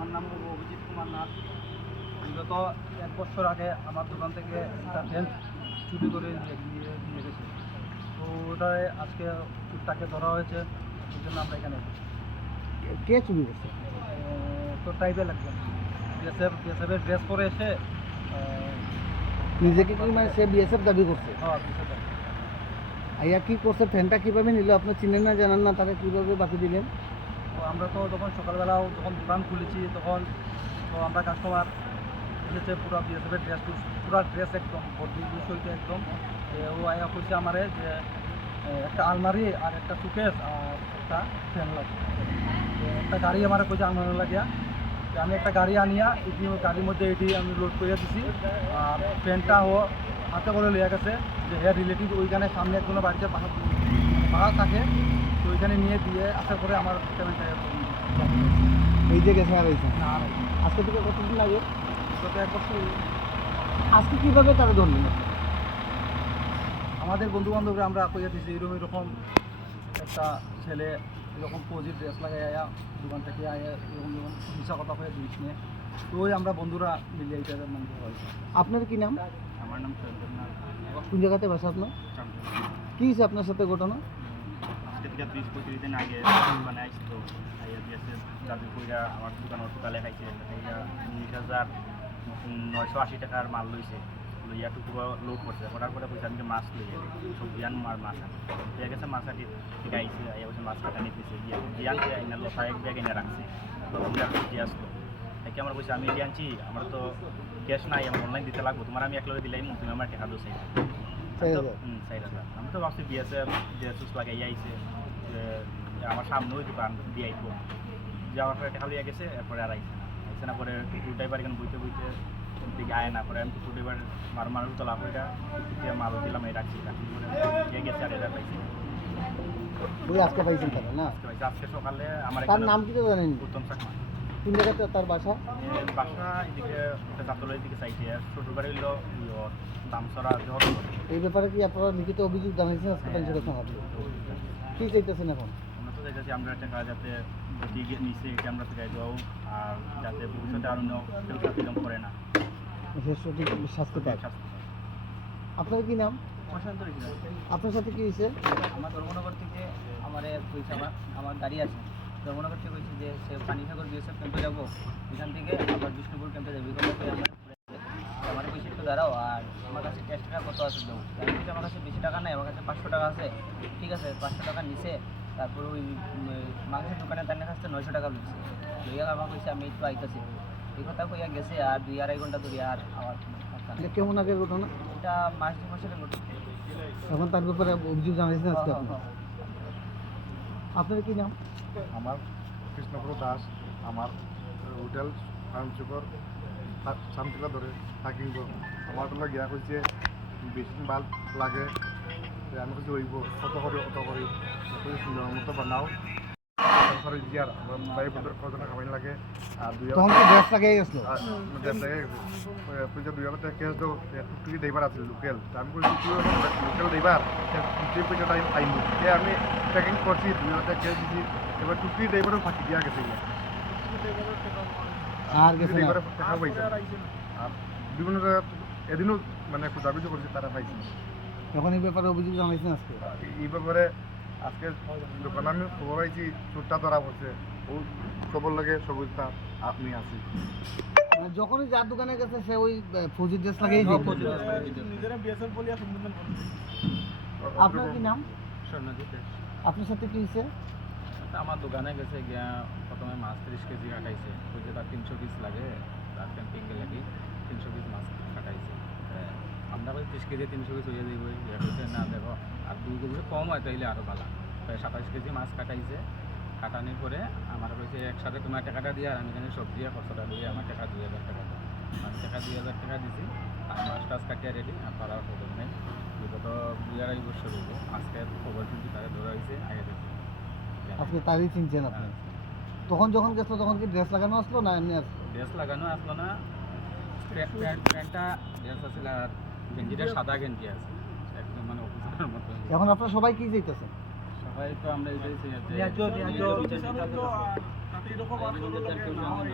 আমার নাম অভিজিৎ কুমার নাথ। বিগত 1 বছর আগে আমার দোকান থেকে একটা ফ্যান চুরি করে নিয়ে গেছে। তো ওটাই আজকে তাকে ধরা হয়েছে, এই জন্য আমরা এখানে এসেছি। কে চুরি করছে? তো ট্রাইবেল একজন বিএসএফের ড্রেস পরে এসে নিজেকে কি মানে সে বিএসএফ দাবি করছে? বিএসএফ। আইয়া কি করছে? ফ্যানটা কিভাবে নিল? আপনি চিনেন না, জানেন না, তাকে কিভাবে বাকি দিলেন? তো আমরা তো যখন সকালবেলাও যখন দোকান খুলেছি তখন তো আমরা কাস্টমার এসেছে পুরো বিএসএফের পুরো ড্রেস একদম বডি বিষয়টা একদম। ও আয়া কইছে আমারে যে একটা আলমারি আর একটা সুকেস আর একটা ফ্যান লাগে। একটা গাড়ি আমার কইছে আলমারি লাগিয়া, আমি একটা গাড়ি আনিয়া এটি গাড়ির মধ্যে এটি আমি লোড করে দিছি। আর ফ্যানটা ও হাতে করে লিয়া গেছে যে হেয়ার রিলেটিভ ওইখানে সামনে একজনের বাড়িতে পাড়া থাকে, তো ওইখানে নিয়ে দিয়ে আসার পরে আমার পেমেন্টটা এই যে গেছে আর হয়েছে না। আজকে থেকে কতদিন লাগে? গত 1 বছর। আজকে কিভাবে তারা ধরলেন? আমাদের বন্ধু বান্ধবরা আমরা কইয়া দিয়েছি এরকম একটা ছেলে এরকম পজিটিভ ড্রেস লাগাই আয়া দোকান থেকে আয়া এরকম হিসা কথা করে জিনিস নিয়ে, তো ওই আমরা বন্ধুরা মিলে এইটা নাম হয়েছে। আপনার কি নাম? আমার নাম সৈয়দনাথ। কোন জায়গাতে বাসা আপনার? কি হয়েছে আপনার সাথে ঘটনা? আজকে থেকে 20-25 দিন আগে দোকানে আসছি, তো আইয়া দিয়েছে দাদু কইরা আমার দোকান টোটালে খাইছে 19,980 টাকার মাল লইছে। লইয়া টুকুরো লোড করছে, করার পরে পয়সা আমি মাছ লইয়া সবজি আন মাছ আন হয়ে গেছে। মাছ কাটি ঠিক আইসে আইয়া বসে মাছ কাটা নিতেছে দিয়ে আনছে আইনা লোটা এক ব্যাগ এনে রাখছে। সবজি আসলো একে আমার পয়সা আমি এটি আনছি, আমার তো ক্যাশ নাই, আমার অনলাইন দিতে লাগবো, তোমার আমি একলগে দিলাম, তুমি আমার টাকা দো চাই। 4,000 আমি তো ভাবছি বিএসএফ ড্রেস লাগাই আইছে যে আমার সামনেও দোকান দিয়ে আইব, যাওয়ার পরে টাকা লিয়ে গেছে। এরপরে আর আইসে না পরে টুকুর ড্রাইভার এখানে বইতে দিকে আয় না, পরে আমি টুকুর ড্রাইভার মানুষ তোলা করে মাল দিলাম, এই রাখছি দিয়ে গেছে আর এরা পাইছি আজকে পাইছেন তারা না? আজকে সকালে আমার তার নাম কি তো জানেন? উত্তম চাকমা। কোন জায়গাতে তার বাসা? বাসা এদিকে জাতলের দিকে চাইছে, শ্বশুর বাড়ি হইল দামসরা জহর। এই ব্যাপারে কি আপনারা লিখিত অভিযোগ জানিয়েছেন আজকে পঞ্চায়েত থানাতে? কি চাইতেছেন এখন? আমরা তো চাইতেছি আমরা টাকা যাতে দিকে নিচে এটা আমরা ফিরাই দেওয়া, আর যাতে ভবিষ্যতে আর অন্য কেউ এরকম করে না, সঠিক শাস্তি পায়। আপনার কি নাম? প্রশান্ত রেখে আপনার সাথে কি হয়েছে? আমার ধর্মনগর থেকে আমার কইছে আমার গাড়ি আছে, ধর্মনগর থেকে কইছে যে সে পানিসাগর বিএসএফ ক্যাম্পে যাবো, এখান থেকে আবার বিষ্ণুপুর ক্যাম্পে যাবো। এই কথা আমার কইছে একটু দাঁড়াও, আর আমার কাছে ক্যাশ টাকা কত আছে দেবো। আমি বলছি আমার কাছে বেশি টাকা নেই, আমার কাছে 500 টাকা আছে। ঠিক আছে, 500 টাকা নিচে তারপর ওই মাংসের দোকানে তার কাছে 900 টাকা দিচ্ছে। লইয়া আমার কইছে আমি একটু আইতেছি, এই কথা কইয়া গেছে। আর 2-2.5 ঘন্টা ধরে আর আমার কেমন আগের ঘটনা? এটা মাস 2 মাসের ঘটনা। এখন তার ব্যাপারে অভিযোগ জানিয়েছেন আজকে আপনি? আপনার কি নাম? আমার কৃষ্ণপুর দাস। আমার হোটেল ফার্মচুকর শান্তিলা ধরে থাকিব। আমার তো গিয়া কইছে বেশি দিন ভাল লাগে, আমি কিছু হইব কত করি সুন্দর মতো বানাও জিয়ার বাই বন্ধুর কজন খাবাই লাগে। আর তখন কি ড্রেস লাগাই গেছিল? তুই যে 2,000 টাকা ক্যাশ দাও, টুকটুকি ড্রাইভার আছে লোকেল, আমি বলছি তুই লোকেল ড্রাইভার যে পয়সাটা আইব আমি প্যাকিং করছি, 2,000 টাকা ক্যাশ দিচ্ছি। এবার টুকটুকি ড্রাইভারও ফাঁকি দিয়া গেছে, আর গেছে ড্রাইভারের টাকা পাইছে। আর বিভিন্ন জায়গায় এদিনও মানে দাবি করছে তারা পাইছে। তখন এই ব্যাপারে অভিযোগ জানাইছেন আজকে? এই ব্যাপারে আজকে দোকানে আমি খবর পাইছি চোরটা ধরা পড়ছে, ও খবর লাগে সবুজটা আপনি আছি। মানে যখনই যার দোকানে গেছে সে ওই ফৌজি ড্রেস লাগাই যায়। আপনার কি নাম? স্বর্ণজিৎ। আপনার সাথে কি হয়েছে? আমার দোকানে গেছে গিয়া প্রথমে মাছ 30 কেজি কাটাইছে, ওই যে তার 300 পিস লাগে, তার ক্যাম্পিংয়ে লাগি 300 পিস মাছ কাটাইছে। আমরা বলি 30 কেজি 300 পিস হয়ে যাইব, হচ্ছে না দেখো আর 2 কেজি কম হয় তাইলে আরও ভালো। প্রায় 27 কেজি মাছ কাটাইছে। কাটানোর পরে আমার কইছে একসাথে তোমার টাকাটা দিয়ে, আর আমি এখানে সবজি আর খরচাটা দিয়ে আমার টাকা 2,000 টাকা দাও। আমি টাকা 2,000 টাকা দিছি, আর মাছ টাছ কাটিয়ে রেডি, আর তারাও খবর নেই। বিগত 2-2.5 বছর হইব আজকে খবর কিন্তু তারা ধরা হয়েছে আগে দেখছি। আপনি তারই চিনছেন আপনি? তখন যখন গেছিল তখন কি ড্রেস লাগানো আসলো না এমনি আসলো? ড্রেস লাগানো আসলো না, প্যান্টটা ড্রেস আছিল আর গেঞ্জিটা সাদা গেঞ্জি আছে, একদম মানে অফিসারের মতো। এখন আপনারা সবাই কি চাইতেছেন? সবাই তো আমরা এটাই চাই যে